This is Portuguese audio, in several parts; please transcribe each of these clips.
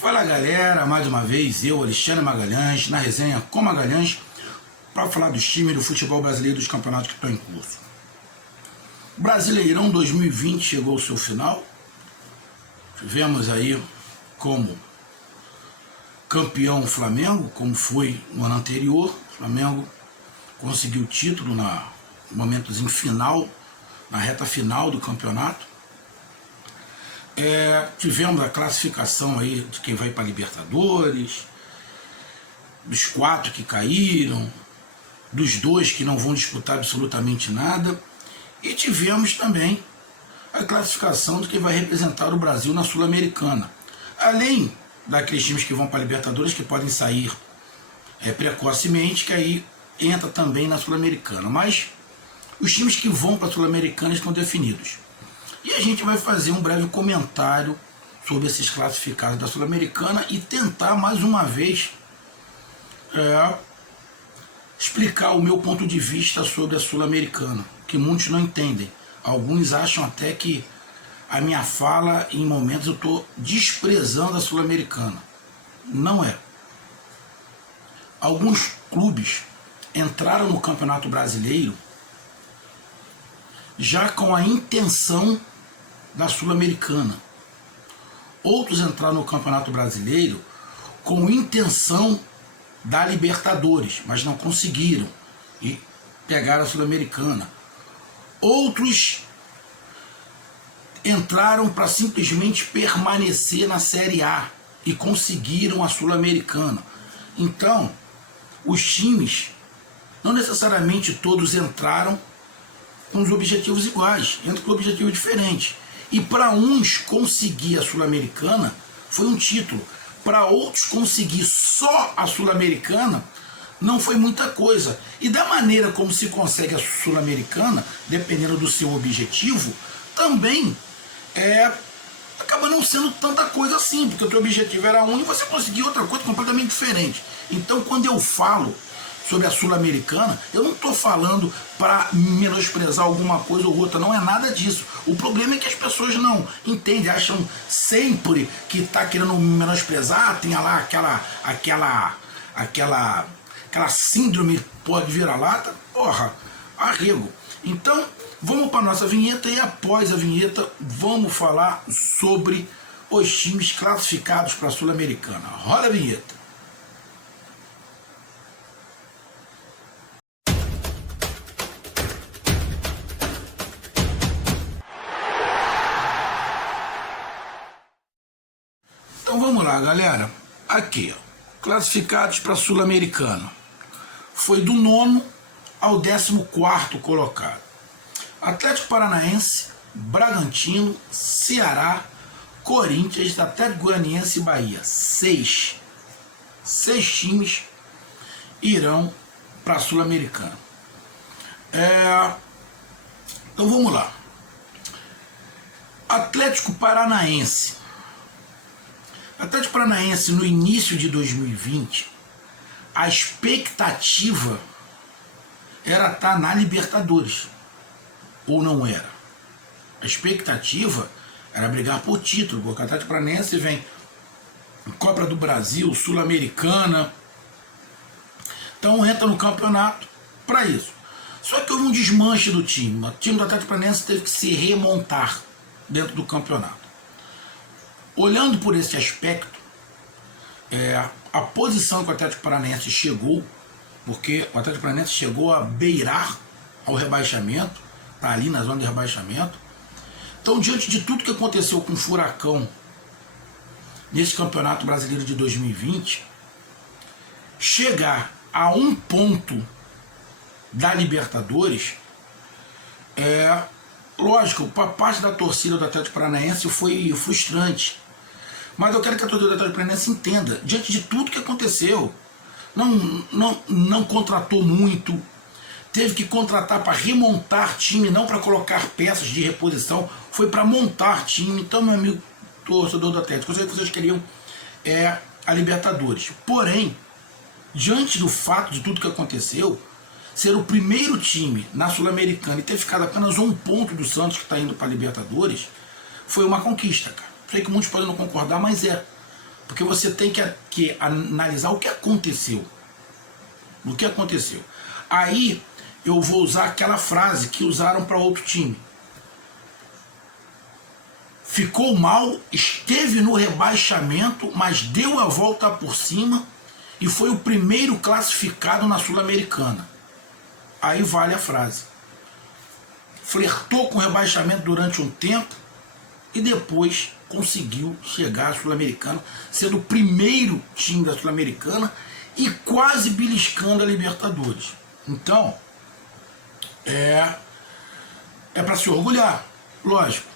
Fala galera, mais uma vez eu, Alexandre Magalhães, na resenha com Magalhães, para falar dos times do futebol brasileiro dos campeonatos que estão em curso. Brasileirão 2020 chegou ao seu final. Tivemos aí como campeão o Flamengo, como foi no ano anterior. O Flamengo conseguiu o título no momentozinho final, na reta final do campeonato. Tivemos a classificação aí de quem vai para a Libertadores, dos 4 que caíram, dos 2 que não vão disputar absolutamente nada, e tivemos também a classificação de quem vai representar o Brasil na Sul-Americana. Além daqueles times que vão para a Libertadores, que podem sair precocemente, que aí entra também na Sul-Americana. Mas os times que vão para a Sul-Americana estão definidos. E a gente vai fazer um breve comentário sobre esses classificados da Sul-Americana e tentar mais uma vez explicar o meu ponto de vista sobre a Sul-Americana, que muitos não entendem. Alguns acham até que a minha fala, em momentos, eu estou desprezando a Sul-Americana. Não é. Alguns clubes entraram no Campeonato Brasileiro já com a intenção da Sul-Americana. Outros entraram no Campeonato Brasileiro com intenção da Libertadores, mas não conseguiram e pegaram a Sul-Americana. Outros entraram para simplesmente permanecer na Série A e conseguiram a Sul-Americana. Então, os times, não necessariamente todos entraram com os objetivos iguais, entram com objetivos diferentes. E para uns conseguir a Sul-Americana foi um título, para outros conseguir só a Sul-Americana não foi muita coisa. E da maneira como se consegue a Sul-Americana, dependendo do seu objetivo, também acaba não sendo tanta coisa assim, porque o teu objetivo era um e você conseguiu outra coisa completamente diferente. Então, quando eu falo sobre a Sul-Americana, eu não estou falando para menosprezar alguma coisa ou outra, não é nada disso. O problema é que as pessoas não entendem, acham sempre que está querendo menosprezar, tem lá aquela síndrome pode vira-lata, porra, arrego. Então, vamos para a nossa vinheta e após a vinheta vamos falar sobre os times classificados para a Sul-Americana. Roda a vinheta. Então vamos lá, galera. Aqui, ó, classificados para a Sul-Americana. Foi do 9º ao 14º colocado. Atlético Paranaense, Bragantino, Ceará, Corinthians, Atlético Goianiense e Bahia. 6 times irão para a Sul-Americana. Então vamos lá. Atlético Paranaense. Atlético Paranaense, no início de 2020, a expectativa era estar na Libertadores. Ou não era? A expectativa era brigar por título, porque o Atlético Paranaense vem Copa do Brasil, Sul-Americana. Então entra no campeonato para isso. Só que houve um desmanche do time. O time do Atlético Paranaense teve que se remontar dentro do campeonato. Olhando por esse aspecto, a posição que o Atlético Paranaense chegou, porque o Atlético Paranaense chegou a beirar ao rebaixamento, está ali na zona de rebaixamento. Então, diante de tudo que aconteceu com o Furacão nesse Campeonato Brasileiro de 2020, chegar a 1 ponto da Libertadores, lógico, para parte da torcida do Atlético Paranaense foi frustrante. Mas eu quero que a torcida do Atlético Paranaense entenda, diante de tudo que aconteceu, não contratou muito, teve que contratar para remontar time, não para colocar peças de reposição, foi para montar time. Então, meu amigo torcedor do Atlético, eu sei que vocês queriam a Libertadores. Porém, diante do fato de tudo que aconteceu, ser o primeiro time na Sul-Americana e ter ficado apenas 1 ponto do Santos, que está indo para a Libertadores, foi uma conquista, cara. Sei que muitos podem não concordar, mas Porque você tem que analisar o que aconteceu. O que aconteceu. Aí eu vou usar aquela frase que usaram para outro time. Ficou mal, esteve no rebaixamento, mas deu a volta por cima e foi o primeiro classificado na Sul-Americana. Aí vale a frase. Flertou com o rebaixamento durante um tempo e depois conseguiu chegar à Sul-Americana, sendo o primeiro time da Sul-Americana e quase beliscando a Libertadores. Então, é para se orgulhar, lógico,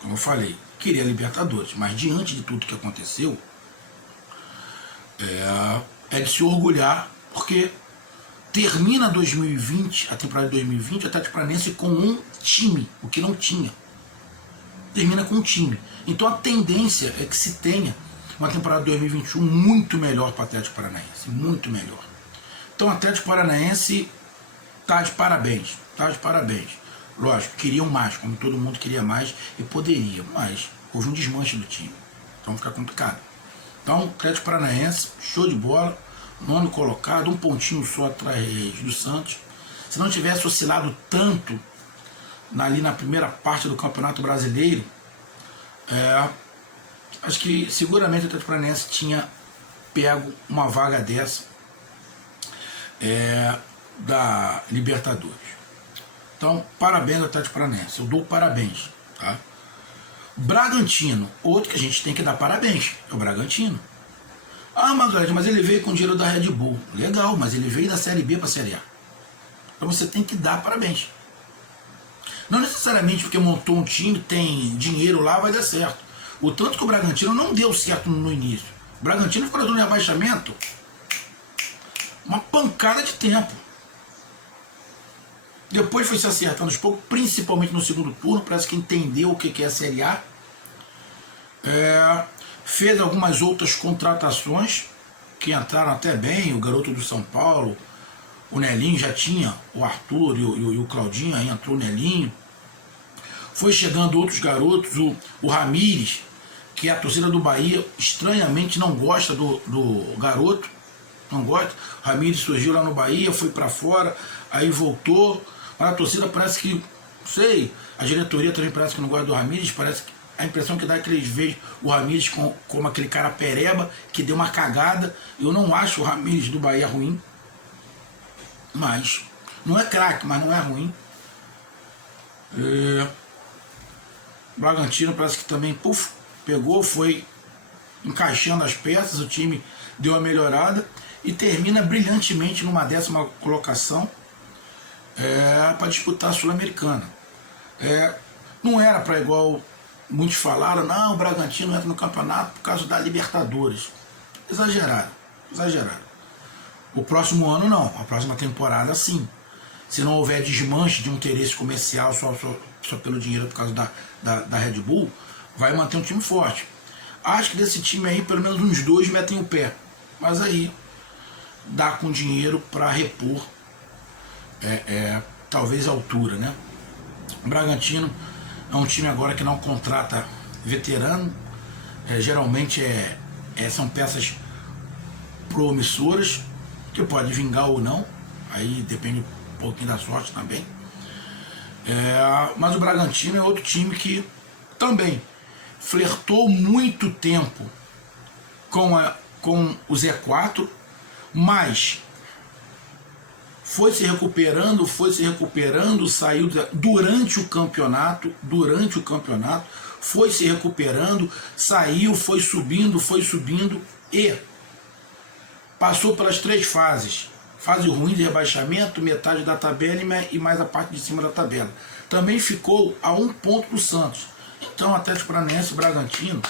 como eu falei, queria a Libertadores, mas diante de tudo que aconteceu, é de se orgulhar, porque termina 2020, a temporada de 2020, a Atlético Paranaense com um time, o que não tinha. Termina com um time. Então a tendência é que se tenha uma temporada de 2021 muito melhor para o Atlético Paranaense, muito melhor. Então o Atlético Paranaense está de parabéns, está de parabéns. Lógico, queriam mais, como todo mundo queria mais e poderia, mas houve um desmanche do time. Então fica complicado. Então, Atlético Paranaense, show de bola, 9º colocado, um pontinho só atrás do Santos. Se não tivesse oscilado tanto ali na primeira parte do Campeonato Brasileiro, acho que seguramente o Atlético Paranaense tinha pego uma vaga dessa da Libertadores. Então, parabéns ao Atlético Paranaense, eu dou parabéns, tá? Bragantino, outro que a gente tem que dar parabéns, é o Bragantino. Ah, mas ele veio com o dinheiro da Red Bull. Legal, mas ele veio da Série B para a Série A. Então você tem que dar parabéns. Não necessariamente porque montou um time, tem dinheiro lá, vai dar certo. O tanto que o Bragantino não deu certo no início. O Bragantino ficou no rebaixamento uma pancada de tempo. Depois foi se acertando aos poucos, principalmente no segundo turno, parece que entendeu o que é a Série A. Fez algumas outras contratações que entraram até bem, o garoto do São Paulo, o Nelinho já tinha, o Arthur e o Claudinho, aí entrou o Nelinho. Foi chegando outros garotos, o Ramires, que a torcida do Bahia estranhamente não gosta do garoto, não gosta. O Ramires surgiu lá no Bahia, foi para fora, aí voltou. A torcida parece que, não sei, a diretoria também parece que não gosta do Ramires, parece que a impressão que dá é que eles veem o Ramires como aquele cara pereba, que deu uma cagada. Eu não acho o Ramires do Bahia ruim, mas não é craque, mas não é ruim. O Bragantino parece que também pegou, foi encaixando as peças, o time deu uma melhorada e termina brilhantemente numa 10ª colocação para disputar a Sul-Americana. Não era para, igual muitos falaram, não, o Bragantino entra no campeonato por causa da Libertadores. Exagerado. O próximo ano não, a próxima temporada sim. Se não houver desmanche de um interesse comercial só pelo dinheiro por causa da Red Bull, vai manter um time forte. Acho que desse time aí, pelo menos uns 2 metem o pé. Mas aí dá com dinheiro para repor talvez a altura, né? O Bragantino é um time agora que não contrata veterano, geralmente são peças promissoras, que pode vingar ou não, aí depende um pouquinho da sorte também. Mas o Bragantino é outro time que também flertou muito tempo com o Z4, mas foi se recuperando, saiu durante o campeonato, foi se recuperando, saiu, foi subindo e passou pelas 3 fases. Fase ruim de rebaixamento, metade da tabela e mais a parte de cima da tabela. Também ficou a 1 ponto do Santos. Então, Atlético Paranaense e Bragantino,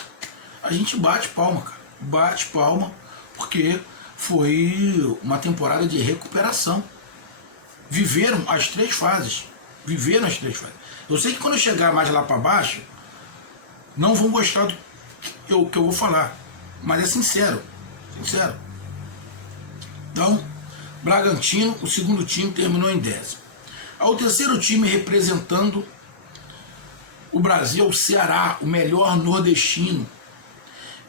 a gente bate palma, cara. Bate palma, porque foi uma temporada de recuperação. Viveram as 3 fases. Eu sei que quando eu chegar mais lá para baixo, não vão gostar do que eu vou falar. Mas é sincero. Então, Bragantino, o segundo time, terminou em 10º. O terceiro time representando o Brasil, o Ceará, o melhor nordestino,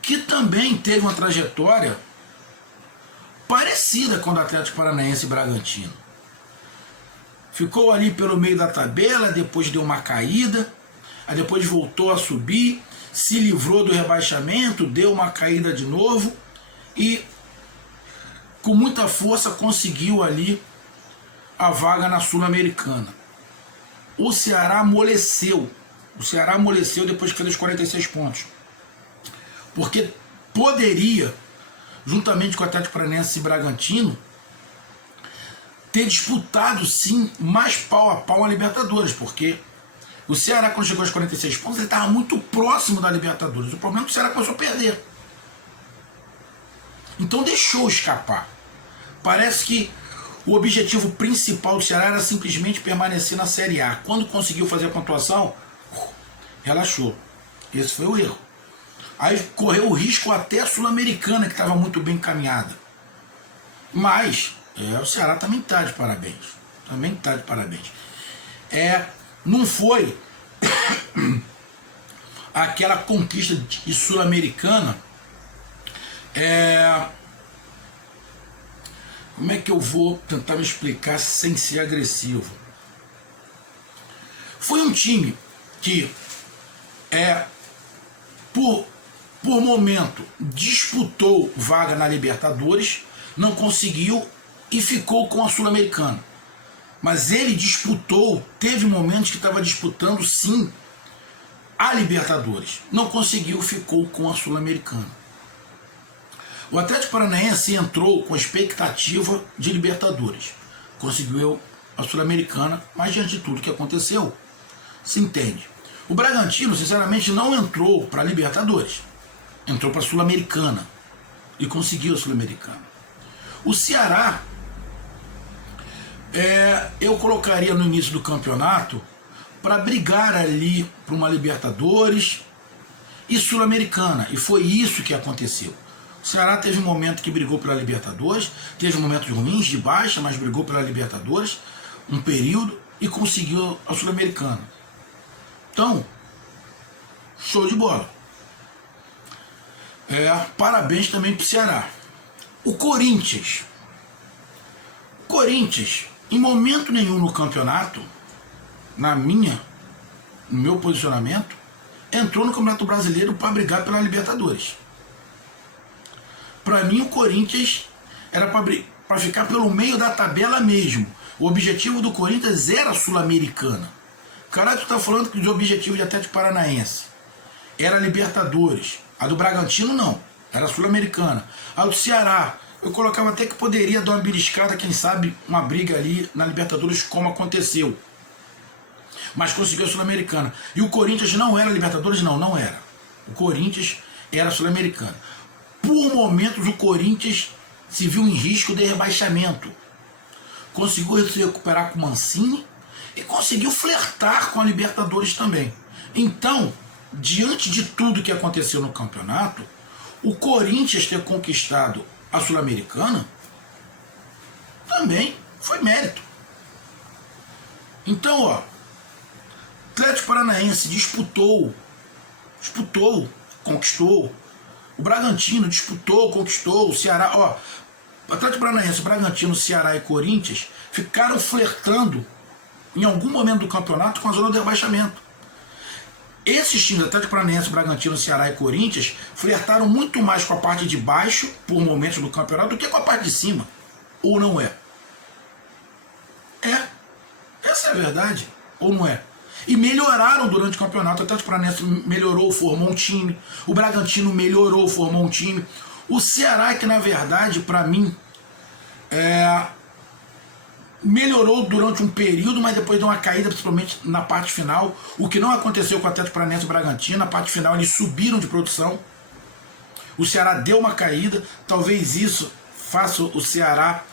que também teve uma trajetória parecida com o do Atlético Paranaense e Bragantino. Ficou ali pelo meio da tabela, depois deu uma caída, aí depois voltou a subir, se livrou do rebaixamento, deu uma caída de novo e com muita força conseguiu ali a vaga na Sul-Americana. O Ceará amoleceu. O Ceará amoleceu depois que fez os 46 pontos. Porque poderia, juntamente com o Atlético Paranaense e Bragantino, ter disputado sim mais pau a pau a Libertadores, porque o Ceará, quando chegou aos 46 pontos, ele estava muito próximo da Libertadores. O problema é que o Ceará começou a perder. Então deixou escapar. Parece que o objetivo principal do Ceará era simplesmente permanecer na Série A. Quando conseguiu fazer a pontuação, relaxou. Esse foi o erro. Aí correu o risco até a Sul-Americana, que estava muito bem encaminhada. Mas o Ceará também está de parabéns. Também está de parabéns. Não foi aquela conquista de Sul-Americana. Como é que eu vou tentar me explicar sem ser agressivo? Foi um time que por momento disputou vaga na Libertadores, não conseguiu e ficou com a Sul-Americana. Mas ele disputou, teve momentos que estava disputando sim a Libertadores. Não conseguiu, ficou com a Sul-Americana. O Atlético Paranaense entrou com expectativa de Libertadores. Conseguiu a Sul-Americana, mas diante de tudo que aconteceu, se entende. O Bragantino, sinceramente, não entrou para a Libertadores. Entrou para a Sul-Americana e conseguiu a Sul-Americana. O Ceará, eu colocaria no início do campeonato para brigar ali para uma Libertadores e Sul-Americana. E foi isso que aconteceu. O Ceará teve um momento que brigou pela Libertadores, teve momentos ruins, de baixa, mas brigou pela Libertadores, um período, e conseguiu a Sul-Americana. Então, show de bola. Parabéns também para o Ceará. O Corinthians, em momento nenhum no campeonato, no meu posicionamento, entrou no Campeonato Brasileiro para brigar pela Libertadores. Para mim, o Corinthians era para ficar pelo meio da tabela mesmo. O objetivo do Corinthians era a Sul-Americana. Caralho, tu tá falando que os objetivos de Atlético Paranaense era a Libertadores. A do Bragantino, não. Era a Sul-Americana. A do Ceará, eu colocava até que poderia dar uma beliscada, quem sabe, uma briga ali na Libertadores, como aconteceu. Mas conseguiu a Sul-Americana. E o Corinthians não era Libertadores? Não era. O Corinthians era Sul-Americana. Por momentos, o Corinthians se viu em risco de rebaixamento. Conseguiu se recuperar com o Mancini e conseguiu flertar com a Libertadores também. Então, diante de tudo que aconteceu no campeonato, o Corinthians ter conquistado a Sul-Americana também foi mérito. Então, Atlético Paranaense disputou, conquistou. O Bragantino disputou, conquistou. O Ceará, o Atlético Paranaense, Bragantino, Ceará e Corinthians ficaram flertando em algum momento do campeonato com a zona de rebaixamento. Esses times, Atlético Paranaense, Bragantino, Ceará e Corinthians, flertaram muito mais com a parte de baixo, por momentos do campeonato, do que com a parte de cima. Ou não é? Essa é a verdade. Ou não é? E melhoraram durante o campeonato. O Atlético Paranaense melhorou, formou um time. O Bragantino melhorou, formou um time. O Ceará, que na verdade, para mim, melhorou durante um período, mas depois deu uma caída, principalmente na parte final. O que não aconteceu com o Atlético Paranaense e o Bragantino. Na parte final eles subiram de produção. O Ceará deu uma caída. Talvez isso faça o Ceará,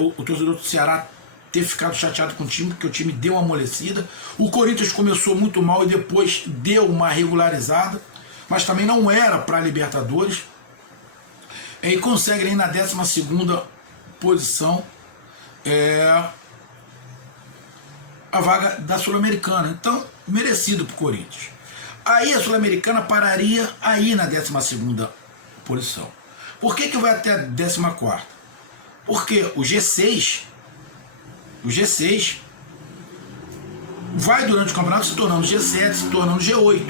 o torcedor do Ceará, ter ficado chateado com o time, porque o time deu uma amolecida. O Corinthians começou muito mal e depois deu uma regularizada, mas também não era para a Libertadores. E consegue aí na 12ª posição a vaga da Sul-Americana. Então, merecido para o Corinthians. Aí a Sul-Americana pararia aí na 12ª posição. Por que vai até a 14ª? Porque o G6 vai durante o campeonato se tornando G7, se tornando G8.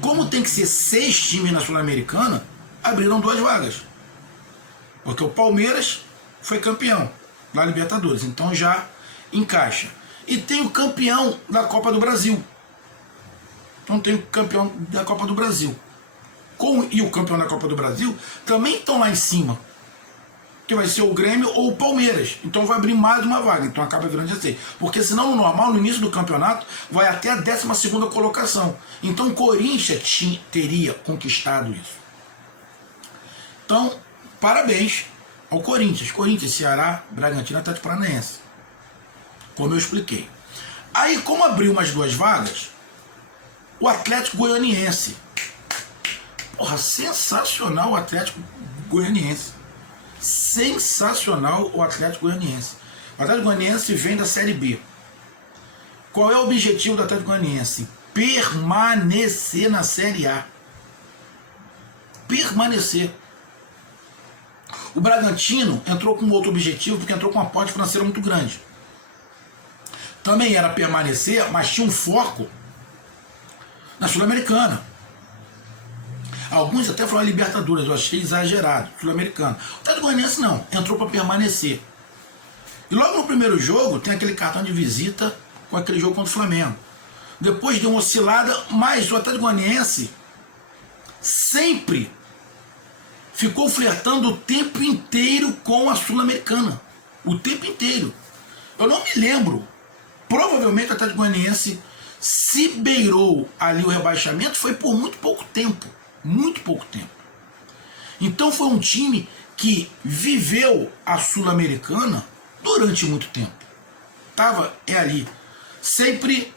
Como tem que ser 6 times na Sul-Americana, abriram 2 vagas. Porque o Palmeiras foi campeão da Libertadores, então já encaixa. E tem o campeão da Copa do Brasil. Então tem o campeão da Copa do Brasil. E o campeão da Copa do Brasil também estão lá em cima, que vai ser o Grêmio ou o Palmeiras. Então vai abrir mais uma vaga, então acaba virando G6. Porque senão, no normal, no início do campeonato, vai até a 12ª colocação. Então o Corinthians teria conquistado isso. Então, parabéns ao Corinthians. Corinthians, Ceará, Bragantino, Atlético Paranaense. Como eu expliquei. Aí, como abriu umas 2 vagas, o Atlético Goianiense. Porra, sensacional o Atlético Goianiense. Sensacional o Atlético Goianiense. O Atlético Goianiense vem da Série B. Qual é o objetivo do Atlético Goianiense? Permanecer na Série A. Permanecer. O Bragantino entrou com outro objetivo, porque entrou com um aporte financeiro muito grande. Também era permanecer, mas tinha um foco na Sul-Americana. Alguns até falaram Libertadores, eu achei exagerado, Sul-Americano. O Atlético Goianiense não, entrou para permanecer. E logo no primeiro jogo tem aquele cartão de visita com aquele jogo contra o Flamengo. Depois deu uma oscilada, mas o Atlético Goianiense sempre ficou flertando o tempo inteiro com a Sul-Americana. O tempo inteiro. Eu não me lembro. Provavelmente o Atlético Goianiense se beirou ali o rebaixamento foi por muito pouco tempo. Muito pouco tempo. Então foi um time que viveu a Sul-Americana durante muito tempo. Estava ali. Sempre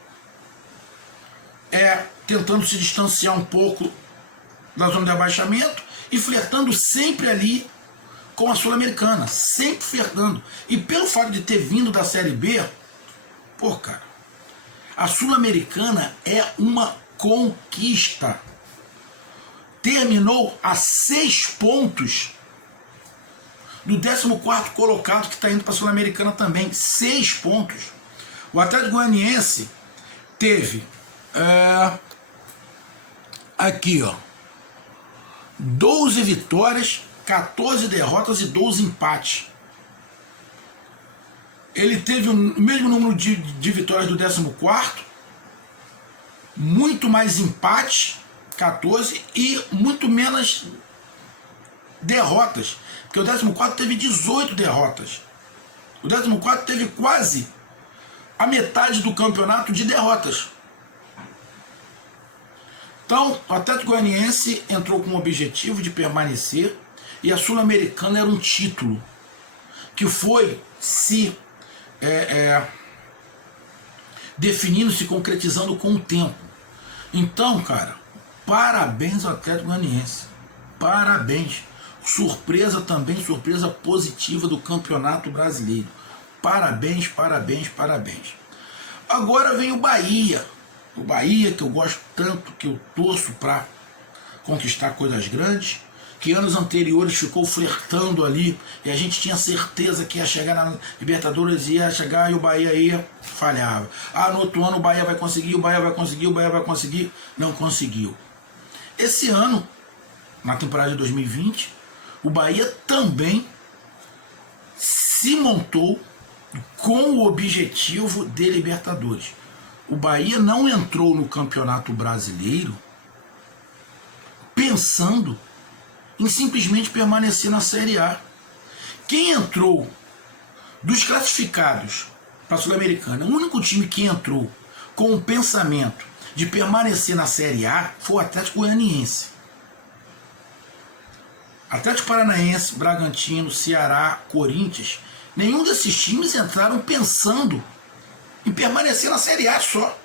tentando se distanciar um pouco da zona de rebaixamento e flertando sempre ali com a Sul-Americana. Sempre flertando. E pelo fato de ter vindo da Série B, pô, cara, a Sul-Americana é uma conquista. Terminou a 6 pontos do 14º colocado, que está indo para a Sul-Americana também. 6 pontos. O Atlético Goianiense teve aqui, ó, 12 vitórias, 14 derrotas e 12 empates. Ele teve o mesmo número de vitórias do 14º, muito mais empates, 14, e muito menos derrotas, porque o 14º teve 18 derrotas. O 14º teve quase a metade do campeonato de derrotas. Então, o Atlético Goianiense entrou com o objetivo de permanecer, e a Sul-Americana era um título que foi se definindo, se concretizando com o tempo. Então, cara, parabéns ao Atlético Goianiense. Parabéns. Surpresa também, surpresa positiva do Campeonato Brasileiro. Parabéns, parabéns, parabéns. Agora vem o Bahia. O Bahia, que eu gosto tanto, que eu torço para conquistar coisas grandes, que anos anteriores ficou flertando ali, e a gente tinha certeza que ia chegar na Libertadores, ia chegar e o Bahia ia, falhava. Ah, no outro ano o Bahia vai conseguir, o Bahia vai conseguir, o Bahia vai conseguir. Não conseguiu. Esse ano, na temporada de 2020, o Bahia também se montou com o objetivo de Libertadores. O Bahia não entrou no Campeonato Brasileiro pensando em simplesmente permanecer na Série A. Quem entrou dos classificados para a Sul-Americana, o único time que entrou com o pensamento de permanecer na Série A foi o Atlético Goianiense. Atlético Paranaense, Bragantino, Ceará, Corinthians, nenhum desses times entraram pensando em permanecer na Série A só.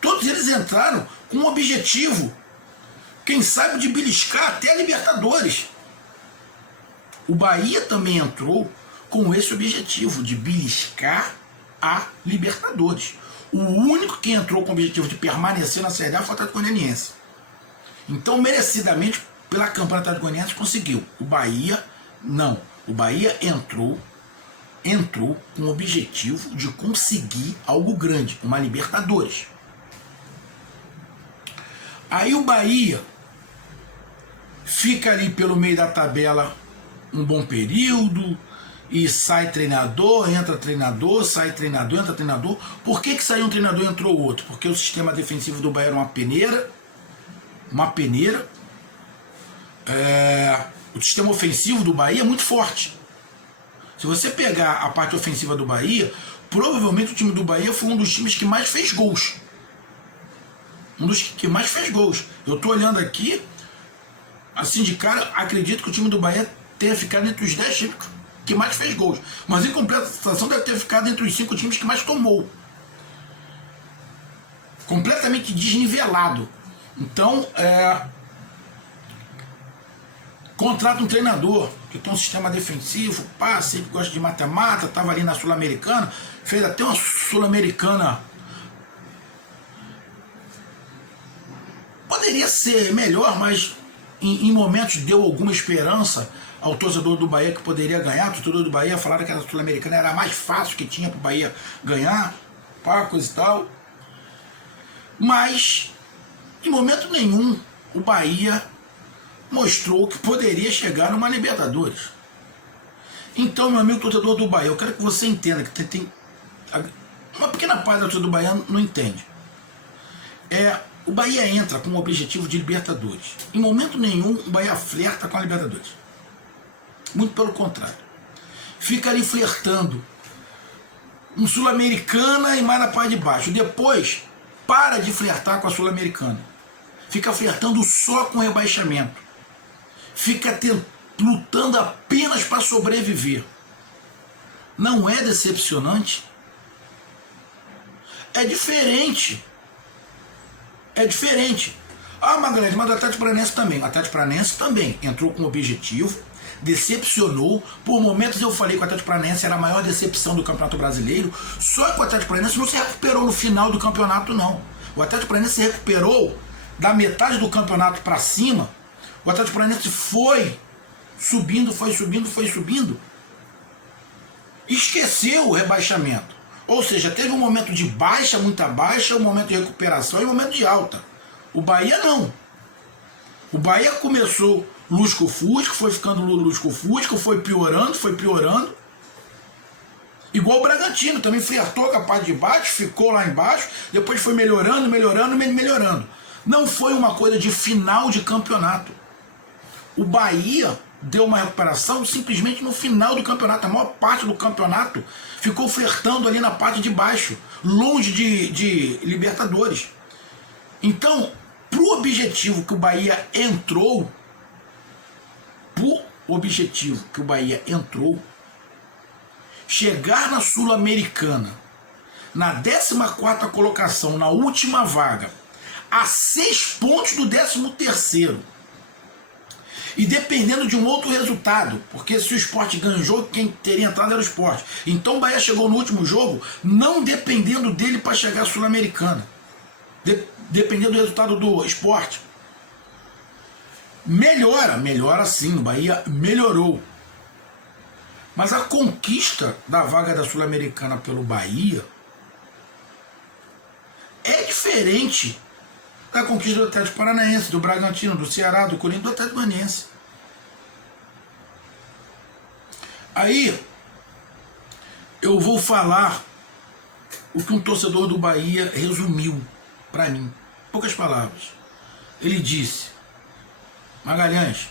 Todos eles entraram com um objetivo, quem sabe, de beliscar até a Libertadores. O Bahia também entrou com esse objetivo, de beliscar a Libertadores. O único que entrou com o objetivo de permanecer na Série A foi o Atlético Goianiense. Então, merecidamente, pela campanha do Atlético Goianiense, conseguiu. O Bahia, não. O Bahia entrou com o objetivo de conseguir algo grande, uma Libertadores. Aí o Bahia fica ali pelo meio da tabela um bom período, e sai treinador, entra treinador, sai treinador, entra treinador. Por que saiu um treinador e entrou outro? Porque o sistema defensivo do Bahia era uma peneira. O sistema ofensivo do Bahia é muito forte. Se você pegar a parte ofensiva do Bahia, provavelmente o time do Bahia foi um dos times que mais fez gols. Um dos que mais fez gols. Eu tô olhando aqui, assim de cara, acredito que o time do Bahia tenha ficado entre os 10 times que mais fez gols. Mas em completação deve ter ficado entre os 5 times que mais tomou. Completamente desnivelado. Então, contrata um treinador que tem um sistema defensivo, sempre gosta de mata-mata, estava ali na Sul-Americana, fez até uma Sul-Americana. Poderia ser melhor, mas em momentos deu alguma esperança ao torcedor do Bahia que poderia ganhar. O torcedor do Bahia falaram que a Sul-Americana era a mais fácil que tinha para o Bahia ganhar, coisa e tal. Mas, em momento nenhum, o Bahia mostrou que poderia chegar numa Libertadores. Então, meu amigo torcedor do Bahia, eu quero que você entenda que tem uma pequena parte da torcida do Bahia não entende. O Bahia entra com o objetivo de Libertadores. Em momento nenhum, o Bahia flerta com a Libertadores. Muito pelo contrário. Fica ali flertando um Sul-Americana e mais na parte de baixo. Depois, para de flertar com a Sul-Americana. Fica flertando só com rebaixamento. Fica lutando apenas para sobreviver. Não é decepcionante? É diferente. É diferente. Magalhães, mas o Atlético Paranaense também. O Atlético Paranaense também entrou com objetivo, decepcionou. Por momentos eu falei que o Atlético Paranaense era a maior decepção do Campeonato Brasileiro. Só que o Atlético Paranaense não se recuperou no final do campeonato, não. O Atlético Paranaense se recuperou da metade do campeonato para cima. O Atlético Paranaense foi subindo. Esqueceu o rebaixamento. Ou seja, teve um momento de baixa, muita baixa, um momento de recuperação e um momento de alta. O Bahia não. O Bahia começou lusco-fusco, foi ficando lusco-fusco, foi piorando. Igual o Bragantino, também flertou com a parte de baixo, ficou lá embaixo, depois foi melhorando. Não foi uma coisa de final de campeonato. O Bahia deu uma recuperação simplesmente no final do campeonato. A maior parte do campeonato ficou flertando ali na parte de baixo, longe de Libertadores. Então, pro objetivo que o Bahia entrou, chegar na Sul-Americana, na 14ª colocação, na última vaga, a 6 pontos do 13º, e dependendo de um outro resultado, porque se o Sport ganha o jogo, quem teria entrado era o Sport. Então o Bahia chegou no último jogo não dependendo dele para chegar à Sul-Americana, dependendo do resultado do Sport. Melhora sim, o Bahia melhorou. Mas a conquista da vaga da Sul-Americana pelo Bahia é diferente da conquista do Atlético Paranaense, do Bragantino, do Ceará, do Corinthians, do Atlético Goianiense. Aí eu vou falar o que um torcedor do Bahia resumiu para mim, poucas palavras. Ele disse: Magalhães,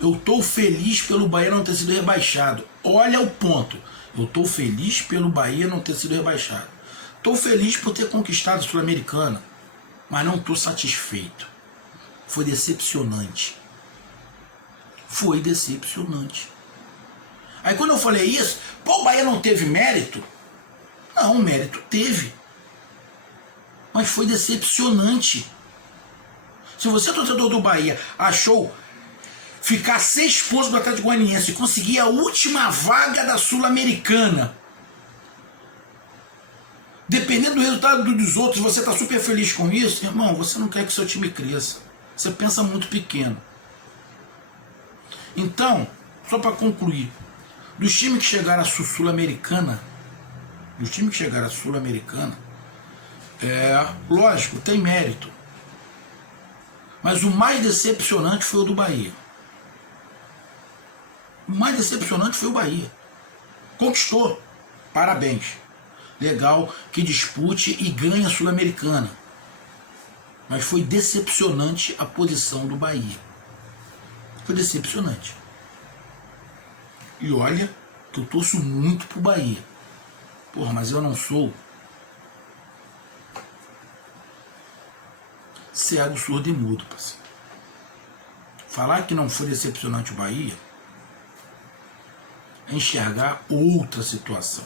eu estou feliz pelo Bahia não ter sido rebaixado. Olha o ponto. Eu estou feliz pelo Bahia não ter sido rebaixado. Estou feliz por ter conquistado a Sul-Americana, mas não estou satisfeito. Foi decepcionante. Aí quando eu falei isso, o Bahia não teve mérito? Não, mérito teve. Mas foi decepcionante. Se você, torcedor do Bahia, achou ficar 6 pontos do Atlético Goianiense e conseguir a última vaga da Sul-Americana, dependendo do resultado dos outros, você está super feliz com isso, irmão, você não quer que seu time cresça. Você pensa muito pequeno. Então, só para concluir, dos times que chegaram à Sul-Americana, lógico, tem mérito. Mas o mais decepcionante foi o do Bahia. O mais decepcionante foi o Bahia. Conquistou. Parabéns. Legal que dispute e ganhe a Sul-Americana. Mas foi decepcionante a posição do Bahia. Foi decepcionante. E olha que eu torço muito pro Bahia. Porra, mas eu não sou cego, surdo e mudo, parceiro. Falar que não foi decepcionante o Bahia é enxergar outra situação.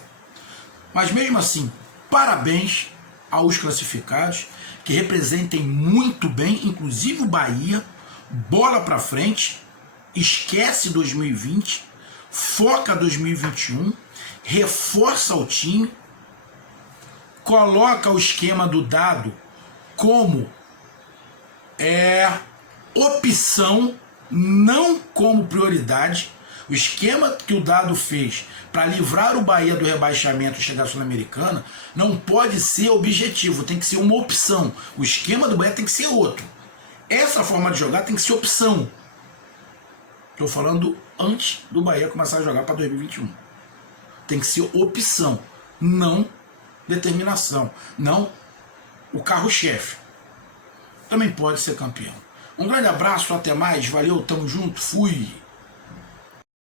Mas mesmo assim, parabéns aos classificados que representem muito bem, inclusive o Bahia, bola pra frente, esquece 2020, foca 2021, reforça o time, coloca o esquema do Dado como opção, não como prioridade. O esquema que o Dado fez para livrar o Bahia do rebaixamento e chegar à Sul-Americana não pode ser objetivo, tem que ser uma opção. O esquema do Bahia tem que ser outro. Essa forma de jogar tem que ser opção. Estou falando antes do Bahia começar a jogar para 2021. Tem que ser opção, não determinação, não o carro-chefe. Também pode ser campeão. Um grande abraço, até mais, valeu, tamo junto, fui!